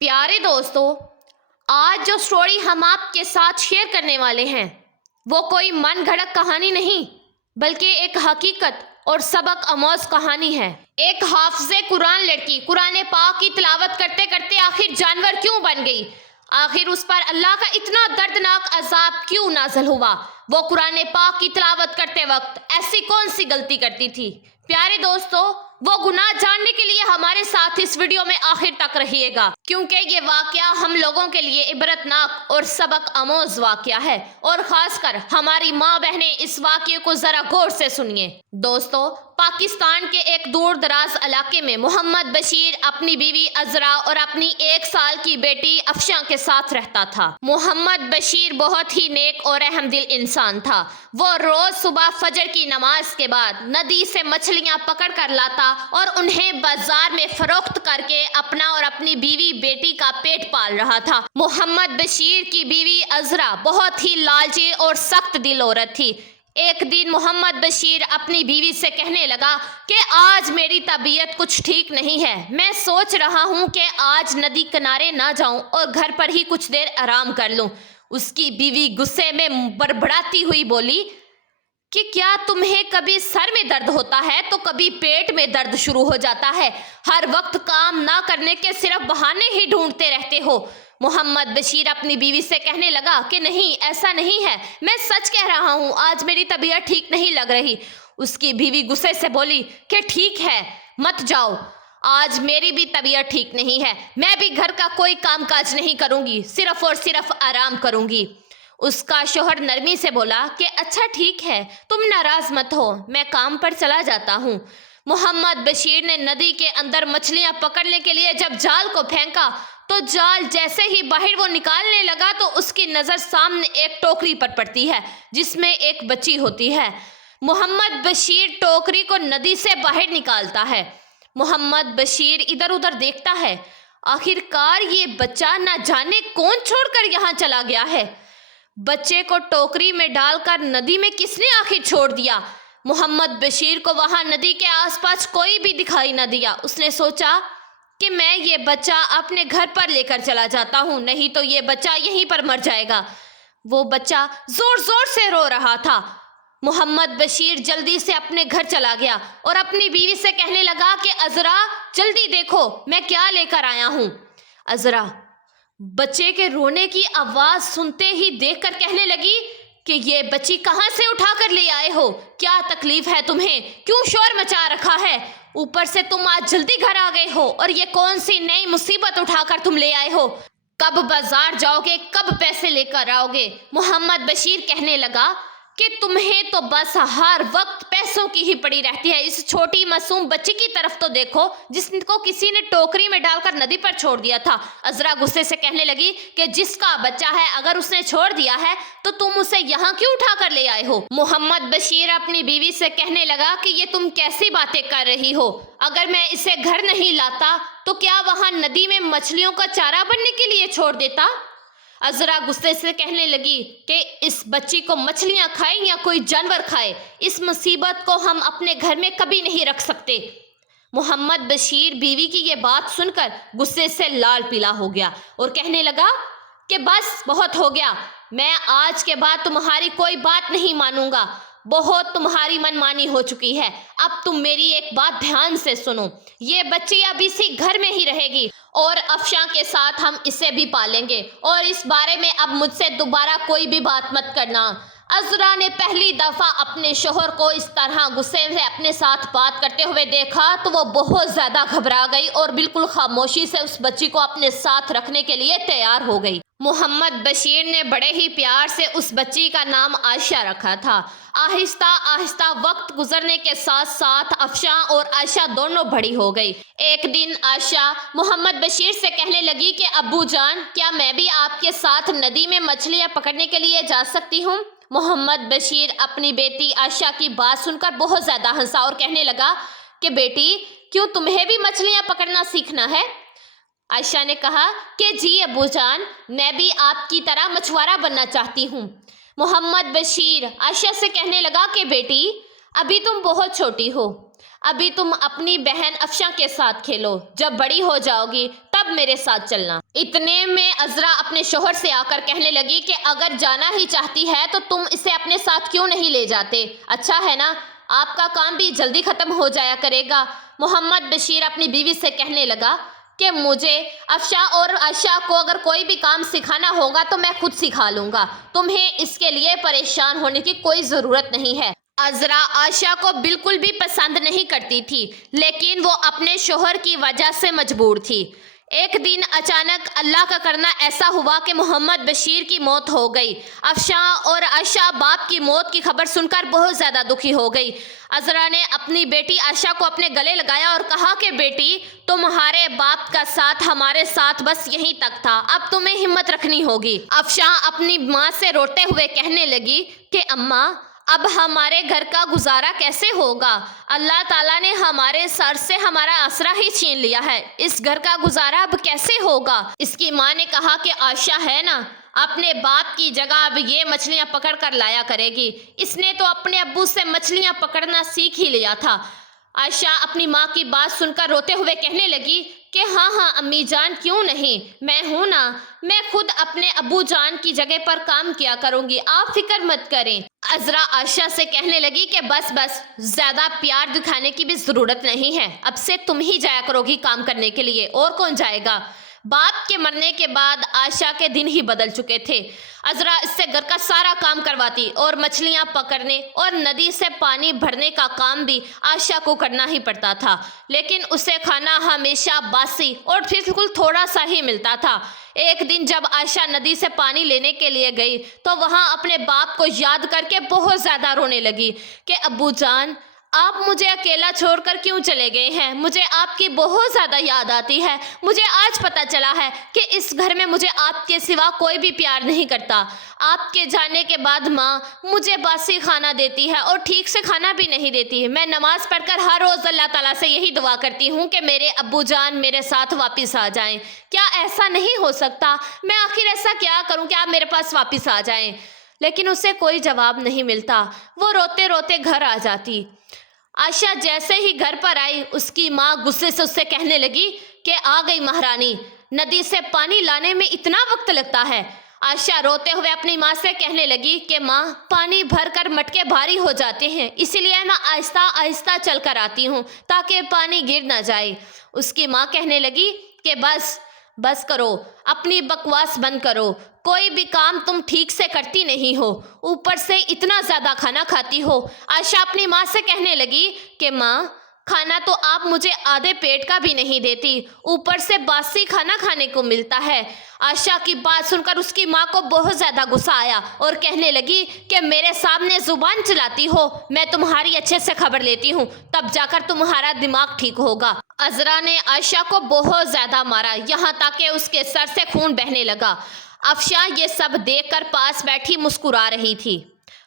پیارے دوستو، آج جو سٹوری ہم آپ کے ساتھ شیئر کرنے والے ہیں وہ کوئی من گھڑت کہانی نہیں بلکہ ایک حقیقت اور سبق آموز کہانی ہے۔ ایک حافظ قرآن لڑکی قرآن پاک کی تلاوت کرتے کرتے آخر جانور کیوں بن گئی؟ آخر اس پر اللہ کا اتنا دردناک عذاب کیوں نازل ہوا؟ وہ قرآن پاک کی تلاوت کرتے وقت ایسی کون سی غلطی کرتی تھی؟ پیارے دوستو، وہ گناہ جاننے کے لیے ہمارے ساتھ اس ویڈیو میں آخر تک رہیے گا، کیونکہ یہ واقعہ ہم لوگوں کے لیے عبرتناک اور سبق آموز واقعہ ہے، اور خاص کر ہماری ماں بہنیں اس واقعے کو ذرا غور سے سنیے۔ دوستو، پاکستان کے ایک دور دراز علاقے میں محمد بشیر اپنی بیوی عذرا اور اپنی 1 سال کی بیٹی افشاں کے ساتھ رہتا تھا۔ محمد بشیر بہت ہی نیک اور رحم دل انسان تھا۔ وہ روز صبح فجر کی نماز کے بعد ندی سے مچھلیاں پکڑ کر لاتا اور انہیں بازار میں فروخت کر کے اپنا اور اپنی بیوی بیٹی کا پیٹ پال رہا تھا۔ محمد بشیر کی بیوی عذرا بہت ہی لالچی اور سخت دل عورت تھی۔ ایک دن محمد بشیر اپنی بیوی سے کہنے لگا کہ آج میری طبیعت کچھ ٹھیک نہیں ہے، میں سوچ رہا ہوں کہ آج ندی کنارے نہ جاؤں اور گھر پر ہی کچھ دیر آرام کر لوں۔ اس کی بیوی غصے میں بڑبڑاتی ہوئی بولی کہ کیا تمہیں کبھی سر میں درد ہوتا ہے تو کبھی پیٹ میں درد شروع ہو جاتا ہے؟ ہر وقت کام نہ کرنے کے صرف بہانے ہی ڈھونڈتے رہتے ہو۔ محمد بشیر اپنی بیوی سے کہنے لگا کہ نہیں، ایسا نہیں ہے، میں سچ کہہ رہا ہوں، آج میری طبیعت ٹھیک نہیں لگ رہی۔ اس کی بیوی غصے سے بولی کہ ٹھیک ہے، مت جاؤ، آج میری بھی طبیعت ٹھیک نہیں ہے، میں بھی گھر کا کوئی کام کاج نہیں کروں گی، صرف اور صرف آرام کروں گی۔ اس کا شوہر نرمی سے بولا کہ اچھا ٹھیک ہے، تم ناراض مت ہو، میں کام پر چلا جاتا ہوں۔ محمد بشیر نے ندی کے اندر مچھلیاں پکڑنے کے لیے جب جال کو پھینکا تو جال جیسے ہی باہر وہ نکالنے لگا تو اس کی نظر سامنے ایک ٹوکری پر پڑتی ہے جس میں ایک بچی ہوتی ہے۔ محمد بشیر ٹوکری کو ندی سے باہر نکالتا ہے۔ محمد بشیر ادھر ادھر دیکھتا ہے، آخر کار یہ بچہ نہ جانے کون چھوڑ کر یہاں چلا گیا ہے۔ بچے کو ٹوکری میں ڈال کر ندی میں کس نے آخر چھوڑ دیا؟ محمد بشیر کو وہاں ندی کے آس پاس کوئی بھی دکھائی نہ دیا۔ اس نے سوچا کہ میں یہ بچہ اپنے گھر پر لے کر چلا جاتا ہوں، نہیں تو یہ بچہ یہیں پر مر جائے گا۔ وہ بچہ زور زور سے رو رہا تھا۔ محمد بشیر جلدی سے اپنے گھر چلا گیا اور اپنی بیوی سے کہنے لگا کہ عذرا جلدی دیکھو میں کیا لے کر آیا ہوں۔ عذرا بچے کے رونے کی آواز سنتے ہی دیکھ کر کہنے لگی کہ یہ بچی کہاں سے اٹھا کر لے آئے ہو؟ کیا تکلیف ہے تمہیں؟ کیوں شور مچا رکھا ہے؟ اوپر سے تم آج جلدی گھر آ گئے ہو اور یہ کون سی نئی مصیبت اٹھا کر تم لے آئے ہو؟ کب بازار جاؤ گے؟ کب پیسے لے کر آؤ گے؟ محمد بشیر کہنے لگا کہ تمہیں تو بس ہر وقت پیسوں کی ہی پڑی رہتی ہے، اس چھوٹی معصوم بچی کی طرف تو دیکھو جس کو کسی نے ٹوکری میں ڈال کر ندی پر چھوڑ دیا تھا۔ عذرا غصے سے کہنے لگی کہ جس کا بچہ ہے اگر اس نے چھوڑ دیا ہے تو تم اسے یہاں کیوں اٹھا کر لے آئے ہو؟ محمد بشیر اپنی بیوی سے کہنے لگا کہ یہ تم کیسی باتیں کر رہی ہو؟ اگر میں اسے گھر نہیں لاتا تو کیا وہاں ندی میں مچھلیوں کا چارہ بننے کے لیے چھوڑ دیتا؟ عذرا غصے سے کہنے لگی کہ اس بچی کو مچھلیاں کھائیں یا کوئی جانور کھائے، اس مصیبت کو ہم اپنے گھر میں کبھی نہیں رکھ سکتے۔ محمد بشیر بیوی کی یہ بات سن کر غصے سے لال پیلا ہو گیا اور کہنے لگا کہ بس بہت ہو گیا، میں آج کے بعد تمہاری کوئی بات نہیں مانوں گا، بہت تمہاری منمانی ہو چکی ہے۔ اب تم میری ایک بات دھیان سے سنو، یہ بچی اب اسی گھر میں ہی رہے گی اور افشاں کے ساتھ ہم اسے بھی پالیں گے، اور اس بارے میں اب مجھ سے دوبارہ کوئی بھی بات مت کرنا۔ عذرا نے پہلی دفعہ اپنے شوہر کو اس طرح غصے سے اپنے ساتھ بات کرتے ہوئے دیکھا تو وہ بہت زیادہ گھبرا گئی اور بالکل خاموشی سے اس بچی کو اپنے ساتھ رکھنے کے لیے تیار ہو گئی۔ محمد بشیر نے بڑے ہی پیار سے اس بچی کا نام عائشہ رکھا تھا۔ آہستہ آہستہ وقت گزرنے کے ساتھ ساتھ افشاں اور عائشہ دونوں بڑی ہو گئی۔ ایک دن عائشہ محمد بشیر سے کہنے لگی کہ ابو جان، کیا میں بھی آپ کے ساتھ ندی میں مچھلیاں پکڑنے کے لیے جا سکتی ہوں؟ محمد بشیر اپنی بیٹی عائشہ کی بات سن کر بہت زیادہ ہنسا اور کہنے لگا کہ بیٹی، کیوں تمہیں بھی مچھلیاں پکڑنا سیکھنا ہے؟ عائشہ نے کہا کہ جی ابو جان، میں بھی آپ کی طرح مچھوارہ بننا چاہتی ہوں۔ محمد بشیر عائشہ سے کہنے لگا کہ بیٹی، ابھی تم بہت چھوٹی ہو، ابھی تم اپنی بہن افشاں کے ساتھ کھیلو، جب بڑی ہو جاؤ گی تب تب میرے ساتھ چلنا۔ اتنے میں عذرا اپنے شوہر سے آ کر کہنے لگی کہ اگر جانا ہی چاہتی ہے تو تم اسے اپنے ساتھ کیوں نہیں لے جاتے؟ اچھا ہے نا، آپ کا کام بھی جلدی ختم ہو جایا کرے گا۔ محمد بشیر اپنی بیوی سے کہنے لگا کہ مجھے افشا اور عائشہ کو اگر کوئی بھی کام سکھانا ہوگا تو میں خود سکھا لوں گا، تمہیں اس کے لیے پریشان ہونے کی کوئی ضرورت نہیں ہے۔ عذرا عائشہ کو بالکل بھی پسند نہیں کرتی تھی، لیکن وہ اپنے شوہر کی وجہ سے مجبور تھی۔ ایک دن اچانک اللہ کا کرنا ایسا ہوا کہ محمد بشیر کی موت ہو گئی۔ افشا اور عائشہ باپ کی موت کی خبر سن کر بہت زیادہ دکھی ہو گئی۔ عذرا نے اپنی بیٹی عائشہ کو اپنے گلے لگایا اور کہا کہ بیٹی، تمہارے باپ کا ساتھ ہمارے ساتھ بس یہیں تک تھا، اب تمہیں ہمت رکھنی ہوگی۔ افشا اپنی ماں سے روتے ہوئے کہنے لگی کہ اماں، اب ہمارے گھر کا گزارا کیسے ہوگا؟ اللہ تعالیٰ نے ہمارے سر سے ہمارا آسرا ہی چھین لیا ہے، اس گھر کا گزارا اب کیسے ہوگا؟ اس کی ماں نے کہا کہ عائشہ ہے نا، اپنے باپ کی جگہ اب یہ مچھلیاں پکڑ کر لایا کرے گی، اس نے تو اپنے ابو سے مچھلیاں پکڑنا سیکھ ہی لیا تھا۔ عائشہ اپنی ماں کی بات سن کر روتے ہوئے کہنے لگی کہ ہاں امی جان، کیوں نہیں، میں ہوں نا، میں خود اپنے ابو جان کی جگہ پر کام کیا کروں گی، آپ فکر مت کریں۔ عذرا عائشہ سے کہنے لگی کہ بس زیادہ پیار دکھانے کی بھی ضرورت نہیں ہے، اب سے تم ہی جایا کرو گی کام کرنے کے لیے، اور کون جائے گا؟ باپ کے مرنے کے بعد عائشہ کے دن ہی بدل چکے تھے۔ عذرا اس سے گھر کا سارا کام کرواتی اور مچھلیاں پکڑنے اور ندی سے پانی بھرنے کا کام بھی عائشہ کو کرنا ہی پڑتا تھا، لیکن اسے کھانا ہمیشہ باسی اور بالکل تھوڑا سا ہی ملتا تھا۔ ایک دن جب عائشہ ندی سے پانی لینے کے لیے گئی تو وہاں اپنے باپ کو یاد کر کے بہت زیادہ رونے لگی کہ ابو جان، آپ مجھے اکیلا چھوڑ کر کیوں چلے گئے ہیں؟ مجھے آپ کی بہت زیادہ یاد آتی ہے۔ مجھے آج پتہ چلا ہے کہ اس گھر میں مجھے آپ کے سوا کوئی بھی پیار نہیں کرتا۔ آپ کے جانے کے بعد ماں مجھے باسی کھانا دیتی ہے اور ٹھیک سے کھانا بھی نہیں دیتی ہے۔ میں نماز پڑھ کر ہر روز اللہ تعالیٰ سے یہی دعا کرتی ہوں کہ میرے ابو جان میرے ساتھ واپس آ جائیں۔ کیا ایسا نہیں ہو سکتا؟ میں آخر ایسا کیا کروں کہ آپ میرے پاس واپس آ جائیں؟ لیکن اسے کوئی جواب نہیں ملتا۔ وہ روتے روتے گھر آ جاتی۔ عائشہ جیسے ہی گھر پر آئی، اس کی ماں غصے سے اس سے کہنے لگی کہ آ گئی مہارانی، ندی سے پانی لانے میں اتنا وقت لگتا ہے؟ عائشہ روتے ہوئے اپنی ماں سے کہنے لگی کہ ماں، پانی بھر کر مٹکے بھاری ہو جاتے ہیں، اسی لیے میں آہستہ آہستہ چل کر آتی ہوں تاکہ پانی گر نہ جائے۔ اس کی ماں کہنے لگی کہ بس کرو، اپنی بکواس بند کرو، کوئی بھی کام تم ٹھیک سے کرتی نہیں ہو، اوپر سے اتنا زیادہ کھانا کھاتی ہو۔ عائشہ اپنی ماں سے کہنے لگی کہ ماں، کھانا تو آپ مجھے آدھے پیٹ کا بھی نہیں دیتی، اوپر سے باسی کھانا کھانے کو ملتا ہے۔ عائشہ کی بات سن کر اس کی ماں کو بہت زیادہ غصہ آیا اور کہنے لگی کہ میرے سامنے زبان چلاتی ہو، میں تمہاری اچھے سے خبر لیتی ہوں، تب جا کر تمہارا دماغ ٹھیک ہوگا۔ عذرا نے عائشہ کو بہت زیادہ مارا، یہاں تک کہ اس کے سر سے خون بہنے لگا۔ افشا یہ سب دیکھ کر پاس بیٹھی مسکرا رہی تھی۔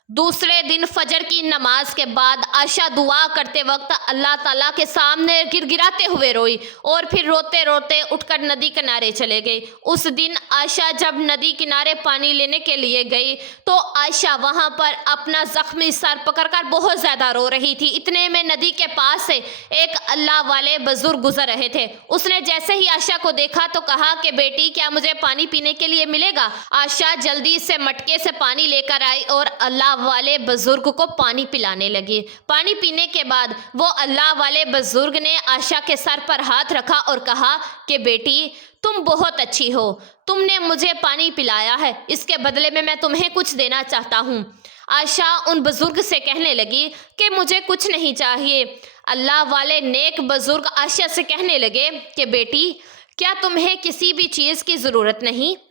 دوسرے دن فجر کی نماز کے بعد عائشہ دعا کرتے وقت اللہ تعالیٰ کے سامنے گر گراتے ہوئے روئی اور پھر روتے روتے اٹھ کر ندی کنارے چلے گئی۔ اس دن عائشہ جب ندی کنارے پانی لینے کے لیے گئی تو عائشہ وہاں پر اپنا زخمی سر پکڑ کر بہت زیادہ رو رہی تھی۔ اتنے میں ندی کے پاس سے ایک اللہ والے بزرگ گزر رہے تھے۔ اس نے جیسے ہی عائشہ کو دیکھا تو کہا کہ بیٹی، کیا مجھے پانی پینے کے لیے ملے گا؟ عائشہ جلدی سے مٹکے سے پانی لے کر آئی اور اللہ والے بزرگ کو پانی پلانے لگی۔ پانی پینے کے بعد وہ اللہ والے بزرگ نے عائشہ کے سر پر ہاتھ رکھا اور کہا کہ بیٹی، تم بہت اچھی ہو، تم نے مجھے پانی پلایا ہے، اس کے بدلے میں میں تمہیں کچھ دینا چاہتا ہوں۔ عائشہ ان بزرگ سے کہنے لگی کہ مجھے کچھ نہیں چاہیے۔ اللہ والے نیک بزرگ عائشہ سے کہنے لگے کہ بیٹی، کیا تمہیں کسی بھی چیز کی ضرورت نہیں؟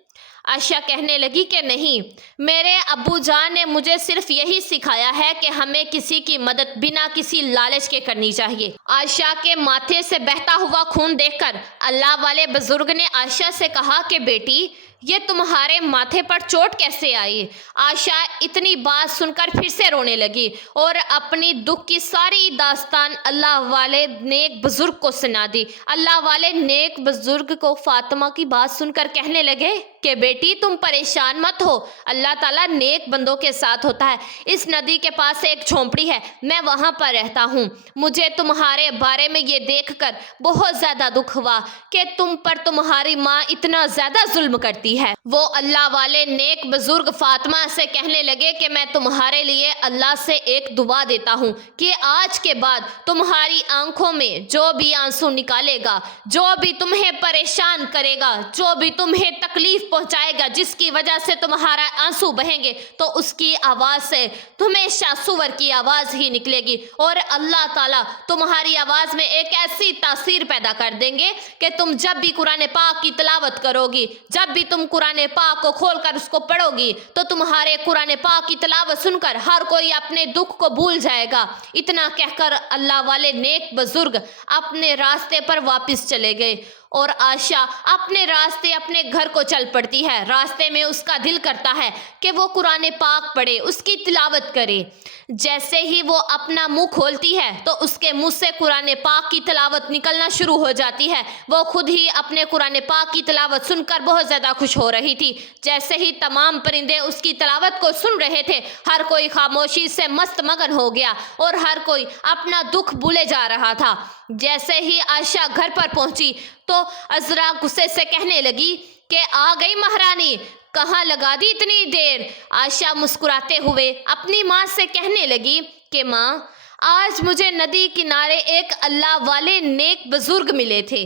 عائشہ کہنے لگی کہ نہیں، میرے ابو جان نے مجھے صرف یہی سکھایا ہے کہ ہمیں کسی کی مدد بنا کسی لالچ کے کرنی چاہیے۔ عائشہ کے ماتھے سے بہتا ہوا خون دیکھ کر اللہ والے بزرگ نے عائشہ سے کہا کہ بیٹی، یہ تمہارے ماتھے پر چوٹ کیسے آئی؟ عائشہ اتنی بات سن کر پھر سے رونے لگی اور اپنی دکھ کی ساری داستان اللہ والے نیک بزرگ کو سنا دی۔ اللہ والے نیک بزرگ کو فاطمہ کی بات سن کر کہنے لگے کہ بیٹی تم پریشان مت ہو، اللہ تعالیٰ نیک بندوں کے ساتھ ہوتا ہے۔ اس ندی کے پاس ایک جھونپڑی ہے، میں وہاں پر رہتا ہوں۔ مجھے تمہارے بارے میں یہ دیکھ کر بہت زیادہ دکھ ہوا کہ تم پر تمہاری ماں اتنا زیادہ ظلم کرتی ہے۔ وہ اللہ والے نیک بزرگ فاطمہ سے کہنے لگے کہ میں تمہارے لیے اللہ سے ایک دعا دیتا ہوں کہ آج کے بعد تمہاری آنکھوں میں جو بھی آنسو نکالے گا، جو بھی تمہیں پریشان کرے گا، جو بھی تمہیں تکلیف پہنچائے گا، جس کی وجہ سے تمہارا آنسو بہیں گے، تو اس کی آواز سے ہمیشہ سور کی آواز ہی نکلے گی اور اللہ تعالیٰ تمہاری آواز میں ایک ایسی تاثیر پیدا کر دیں گے کہ تم جب بھی قرآن پاک کی تلاوت کرو گی، جب بھی تم قرآن پاک کو کھول کر اس کو پڑھو گی، تو تمہارے قرآن پاک کی تلاوت سن کر ہر کوئی اپنے دکھ کو بھول جائے گا۔ اتنا کہہ کر اللہ والے نیک بزرگ اپنے راستے پر واپس چلے گئے اور عائشہ اپنے راستے اپنے گھر کو چل پڑتی ہے۔ راستے میں اس کا دل کرتا ہے کہ وہ قرآن پاک پڑھے، اس کی تلاوت کرے۔ جیسے ہی وہ اپنا منہ کھولتی ہے تو اس کے منہ سے قرآن پاک کی تلاوت نکلنا شروع ہو جاتی ہے۔ وہ خود ہی اپنے قرآن پاک کی تلاوت سن کر بہت زیادہ خوش ہو رہی تھی۔ جیسے ہی تمام پرندے اس کی تلاوت کو سن رہے تھے، ہر کوئی خاموشی سے مست مگن ہو گیا اور ہر کوئی اپنا دکھ بھولے جا رہا تھا۔ جیسے ہی عائشہ گھر پر پہنچی تو عذرا غصے سے کہنے لگی کہ آ گئی مہارانی، کہاں لگا دی اتنی دیر؟ عائشہ مسکراتے ہوئے اپنی ماں سے کہنے لگی کہ ماں، آج مجھے ندی کنارے ایک اللہ والے نیک بزرگ ملے تھے۔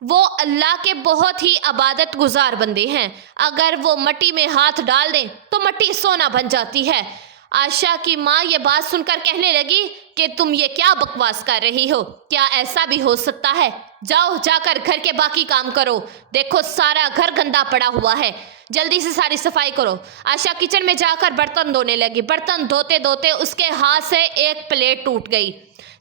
وہ اللہ کے بہت ہی عبادت گزار بندے ہیں، اگر وہ مٹی میں ہاتھ ڈال دیں تو مٹی سونا بن جاتی ہے۔ عائشہ کی ماں یہ بات سن کر کہنے لگی کہ تم یہ کیا بکواس کر رہی ہو؟ کیا ایسا بھی ہو سکتا ہے؟ جاؤ جا کر گھر کے باقی کام کرو، دیکھو سارا گھر گندا پڑا ہوا ہے، جلدی سے ساری صفائی کرو۔ عائشہ کچن میں جا کر برتن دھونے لگی۔ برتن دھوتے دھوتے اس کے ہاتھ سے ایک پلیٹ ٹوٹ گئی۔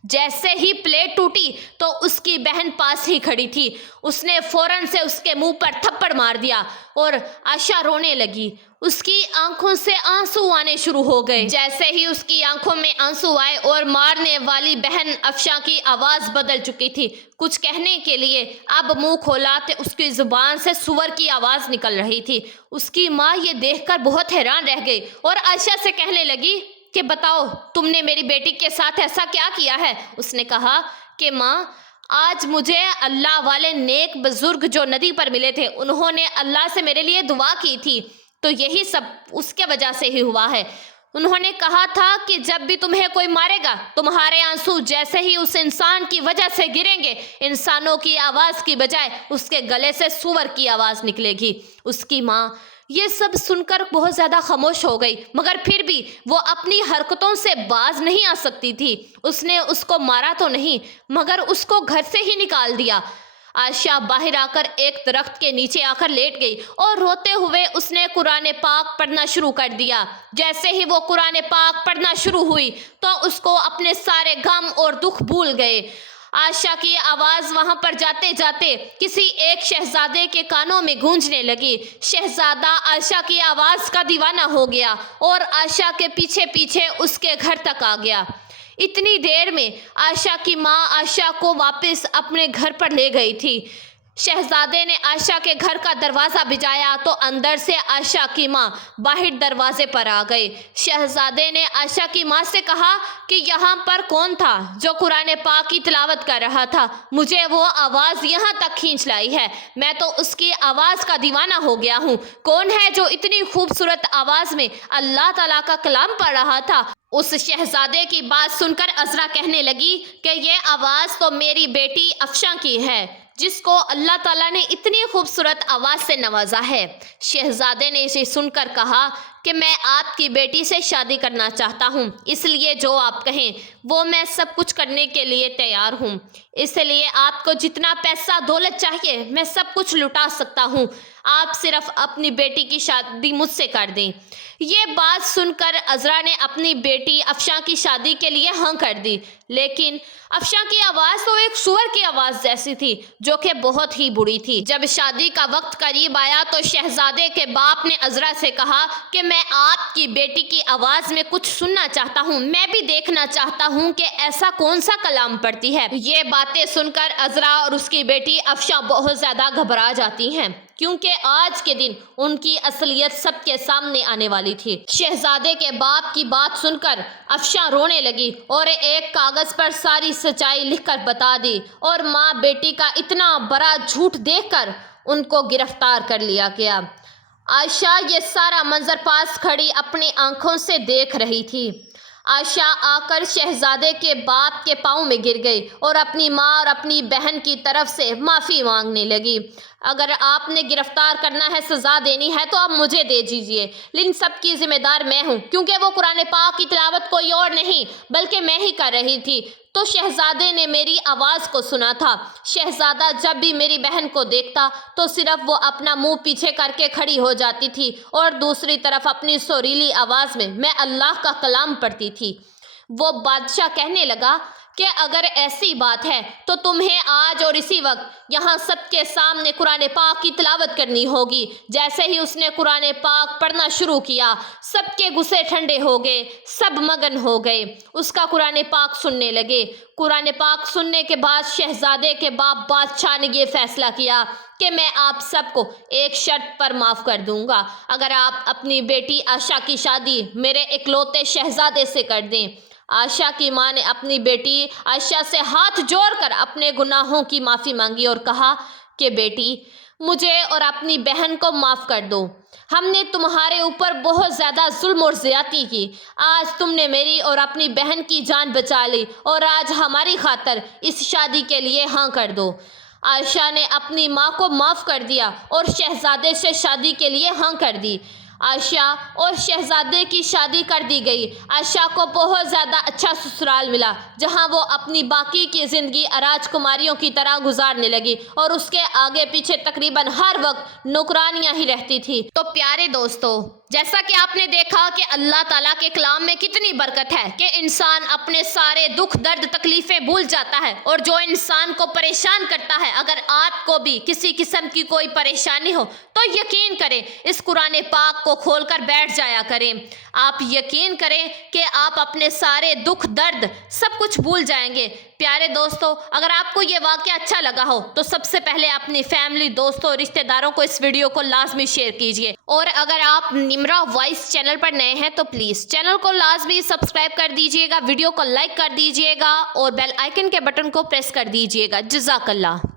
جیسے ہی پلیٹ ٹوٹی تو اس کی بہن پاس ہی کھڑی تھی، اس نے فوراً سے اس کے منہ پر تھپڑ مار دیا اور عائشہ رونے لگی۔ اس کی آنکھوں سے آنسو آنے شروع ہو گئے۔ جیسے ہی اس کی آنکھوں میں آنسو آئے اور مارنے والی بہن افشاں کی آواز بدل چکی تھی، کچھ کہنے کے لیے اب منہ کھولا تو اس کی زبان سے سور کی آواز نکل رہی تھی۔ اس کی ماں یہ دیکھ کر بہت حیران رہ گئی اور عائشہ سے کہنے لگی کہ بتاؤ تم نے میری بیٹی کے ساتھ ایسا کیا کیا ہے؟ اس نے کہا کہ ماں، آج مجھے اللہ والے نیک بزرگ جو ندی پر ملے تھے، انہوں نے اللہ سے میرے لیے دعا کی تھی، تو یہی سب اس کے وجہ سے ہی ہوا ہے۔ انہوں نے کہا تھا کہ جب بھی تمہیں کوئی مارے گا، تمہارے آنسو جیسے ہی اس انسان کی وجہ سے گریں گے، انسانوں کی آواز کی بجائے اس کے گلے سے سور کی آواز نکلے گی۔ اس کی ماں یہ سب سن کر بہت زیادہ خاموش ہو گئی، مگر پھر بھی وہ اپنی حرکتوں سے باز نہیں آ سکتی تھی۔ اس نے اس کو مارا تو نہیں، مگر اس کو گھر سے ہی نکال دیا۔ عائشہ باہر آ کر ایک درخت کے نیچے آ کر لیٹ گئی اور روتے ہوئے اس نے قرآن پاک پڑھنا شروع کر دیا۔ جیسے ہی وہ قرآن پاک پڑھنا شروع ہوئی تو اس کو اپنے سارے غم اور دکھ بھول گئے۔ عائشہ کی آواز وہاں پر جاتے جاتے کسی ایک شہزادے کے کانوں میں گونجنے لگی۔ شہزادہ عائشہ کی آواز کا دیوانہ ہو گیا اور عائشہ کے پیچھے پیچھے اس کے گھر تک آ گیا۔ اتنی دیر میں عائشہ کی ماں عائشہ کو واپس اپنے گھر پر لے گئی تھی۔ شہزادے نے عائشہ کے گھر کا دروازہ بجایا تو اندر سے عائشہ کی ماں باہر دروازے پر آ گئی۔ شہزادے نے عائشہ کی ماں سے کہا کہ یہاں پر کون تھا جو قرآن پاک کی تلاوت کر رہا تھا؟ مجھے وہ آواز یہاں تک کھینچ لائی ہے، میں تو اس کی آواز کا دیوانہ ہو گیا ہوں۔ کون ہے جو اتنی خوبصورت آواز میں اللہ تعالیٰ کا کلام پڑھ رہا تھا؟ اس شہزادے کی بات سن کر عذرا کہنے لگی کہ یہ آواز تو میری بیٹی افشاں کی ہے، جس کو اللہ تعالیٰ نے اتنی خوبصورت آواز سے نوازا ہے۔ شہزادے نے اسے سن کر کہا کہ میں آپ کی بیٹی سے شادی کرنا چاہتا ہوں، اس لیے جو آپ کہیں وہ میں سب کچھ کرنے کے لیے تیار ہوں، اس لیے آپ کو جتنا پیسہ دولت چاہیے میں سب کچھ لٹا سکتا ہوں، آپ صرف اپنی بیٹی کی شادی مجھ سے کر دیں۔ یہ بات سن کر عذرا نے اپنی بیٹی افشاں کی شادی کے لیے ہاں کر دی، لیکن افشاں کی آواز تو ایک سور کی آواز جیسی تھی جو کہ بہت ہی بری تھی۔ جب شادی کا وقت قریب آیا تو شہزادے کے باپ نے عذرا سے کہا کہ میں آپ کی بیٹی کی آواز میں کچھ سننا چاہتا ہوں، میں بھی دیکھنا چاہتا ہوں کہ ایسا کون سا کلام پڑھتی ہے۔ یہ باتیں سن کر عذرا اور اس کی بیٹی افشاں بہت زیادہ گھبرا جاتی ہیں، کیونکہ آج کے دن ان کی اصلیت سب کے سامنے آنے والی تھی۔ شہزادے کے باپ کی بات سن کر افشاں رونے لگی اور ایک کاغذ پر ساری سچائی لکھ کر بتا دی، اور ماں بیٹی کا اتنا بڑا جھوٹ دیکھ کر ان کو گرفتار کر لیا گیا۔ عائشہ یہ سارا منظر پاس کھڑی اپنی آنکھوں سے دیکھ رہی تھی۔ عائشہ آ کر شہزادے کے باپ کے پاؤں میں گر گئی اور اپنی ماں اور اپنی بہن کی طرف سے معافی مانگنے لگی۔ اگر آپ نے گرفتار کرنا ہے، سزا دینی ہے تو آپ مجھے دے دیجیے، لیکن سب کی ذمہ دار میں ہوں، کیونکہ وہ قرآن پاک کی تلاوت کوئی اور نہیں بلکہ میں ہی کر رہی تھی، تو شہزادے نے میری آواز کو سنا تھا۔ شہزادہ جب بھی میری بہن کو دیکھتا تو صرف وہ اپنا منہ پیچھے کر کے کھڑی ہو جاتی تھی اور دوسری طرف اپنی سریلی آواز میں اللہ کا کلام پڑھتی تھی۔ وہ بادشاہ کہنے لگا کہ اگر ایسی بات ہے تو تمہیں آج اور اسی وقت یہاں سب کے سامنے قرآن پاک کی تلاوت کرنی ہوگی۔ جیسے ہی اس نے قرآن پاک پڑھنا شروع کیا، سب کے غصے ٹھنڈے ہو گئے، سب مگن ہو گئے، اس کا قرآن پاک سننے لگے۔ قرآن پاک سننے کے بعد شہزادے کے باپ بادشاہ نے یہ فیصلہ کیا کہ میں آپ سب کو ایک شرط پر معاف کر دوں گا، اگر آپ اپنی بیٹی عائشہ کی شادی میرے اکلوتے شہزادے سے کر دیں۔ عائشہ کی ماں نے اپنی بیٹی عائشہ سے ہاتھ جوڑ کر اپنے گناہوں کی معافی مانگی اور کہا کہ بیٹی، مجھے اور اپنی بہن کو معاف کر دو، ہم نے تمہارے اوپر بہت زیادہ ظلم اور زیادتی کی، آج تم نے میری اور اپنی بہن کی جان بچا لی اور آج ہماری خاطر اس شادی کے لیے ہاں کر دو۔ عائشہ نے اپنی ماں کو معاف کر دیا اور شہزادے سے شادی کے لیے ہاں کر دی۔ عائشہ اور شہزادے کی شادی کر دی گئی۔ عائشہ کو بہت زیادہ اچھا سسرال ملا، جہاں وہ اپنی باقی کی زندگی راج کماریوں کی طرح گزارنے لگی اور اس کے آگے پیچھے تقریباً ہر وقت نوکرانیاں ہی رہتی تھی۔ تو پیارے دوستو، جیسا کہ آپ نے دیکھا کہ اللہ تعالیٰ کے کلام میں کتنی برکت ہے کہ انسان اپنے سارے دکھ درد تکلیفیں بھول جاتا ہے، اور جو انسان کو پریشان کرتا ہے، اگر آپ کو بھی کسی قسم کی کوئی پریشانی ہو تو یقین کریں اس قرآن پاک کو کھول کر بیٹھ جایا کریں۔ آپ یقین کریں کہ آپ اپنے سارے دکھ درد سب کچھ بھول جائیں گے۔ پیارے دوستو، اگر آپ کو یہ واقعہ اچھا لگا ہو تو سب سے پہلے اپنی فیملی، دوستوں، رشتہ داروں کو اس ویڈیو کو لازمی شیئر کیجیے، اور اگر آپ نمرا وائس چینل پر نئے ہیں تو پلیز چینل کو لازمی سبسکرائب کر دیجیے گا، ویڈیو کو لائک کر دیجیے گا اور بیل آئیکن کے بٹن کو پریس کر دیجیے گا۔ جزاک اللہ۔